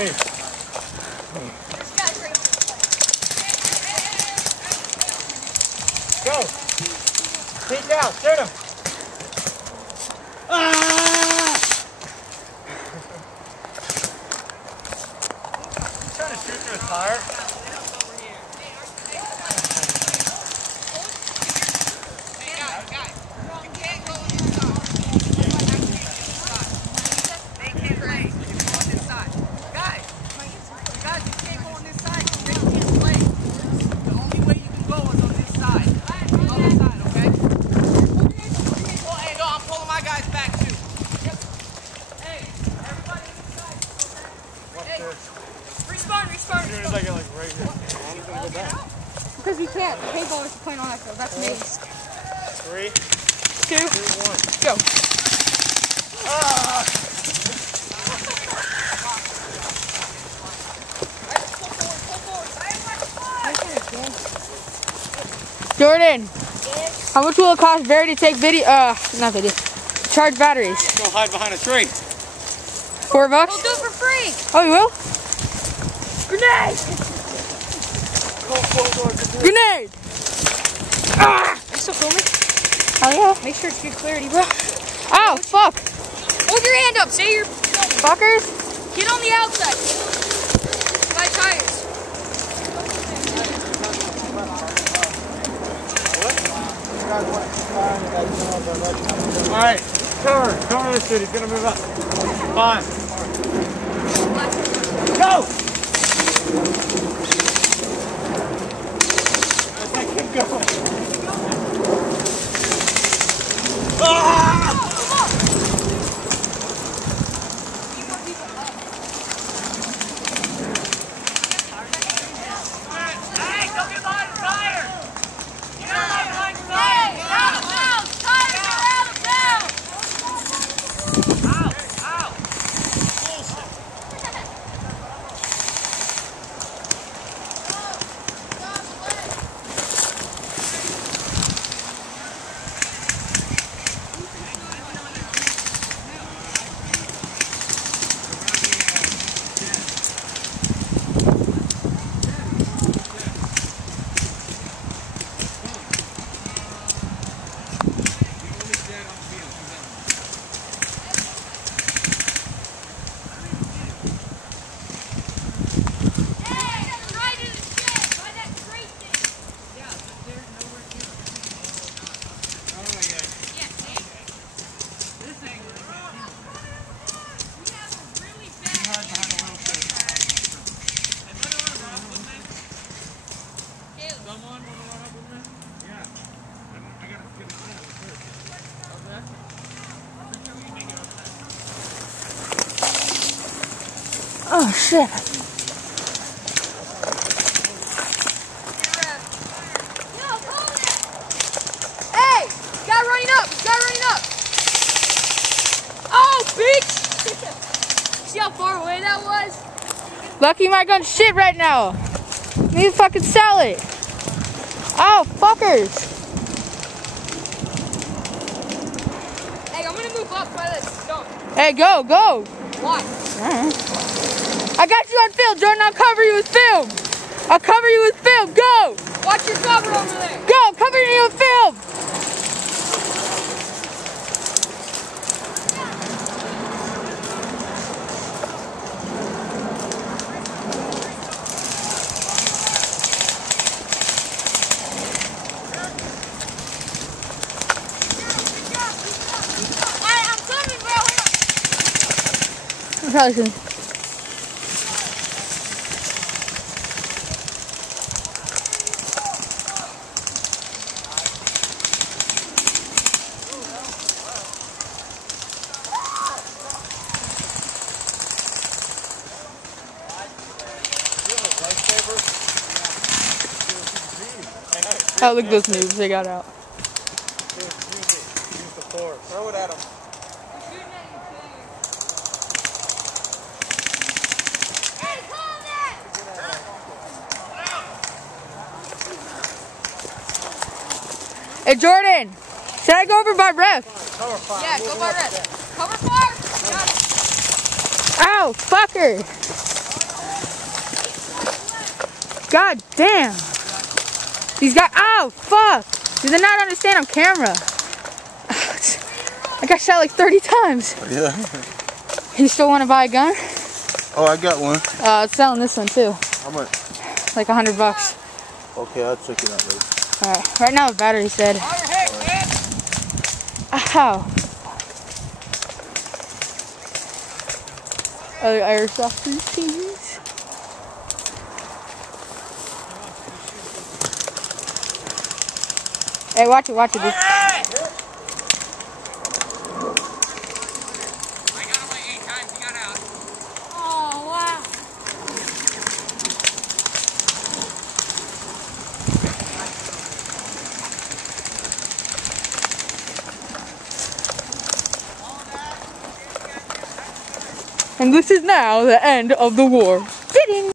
Hey. Go. Feet down. Shoot him. Ah! You trying to shoot through a tire? As soon as I get like right here. I'm gonna go back. Because we can't. Paintball is playing on that field. That's amazing. 3, 2, 1, go. Ah! Jordan, how much will it cost Barry to take video? Not video. Charge batteries. Go hide behind a tree. $4? We'll do it for free. Oh, you will? Grenade! Grenade! Ah! Are you still filming? Oh yeah. Make sure it's good clarity, bro. Oh, fuck. Hold your hand up. Say you're filming. Fuckers. Get on the outside. My tires. Alright, cover this dude, he's gonna move up. 5. Go! Keep going. Ah! Hey, don't get behind the tire! You don't get behind the tire! Hey, out of bounds! Tires are out of bounds! Ow! Ow! Bullshit! Oh shit. Hey! Guy running up! Guy running up! Oh, bitch! See how far away that was? Lucky my gun's shit right now. Need to fucking sell it. Oh, fuckers. Hey, I'm gonna move up by that stump. Hey, go, go. Why? I got you on film, Jordan. I'll cover you with film. I'll cover you with film. Go. Watch your cover over there. Go, I'm covering you with film. I'm coming, bro. I'm probably soon. Oh, look at those moves they got out. Throw it at him. Hey, Jordan, should I go over by ref? Cover fire. Yeah, go by red. Cover fire. Got it. Ow, fucker. God damn. These guys, oh, fuck. Do they not understand on camera? I got shot like 30 times. Yeah. You still want to buy a gun? Oh, I got one. It's selling this one too. How much? Like $100. Okay, I'll check it out later. Alright, right now the battery said. Ow. Other airsoft routines. Hey, watch it, watch it. I got him like 8 times, he got out. Oh, wow. And this is now the end of the war. Fitting!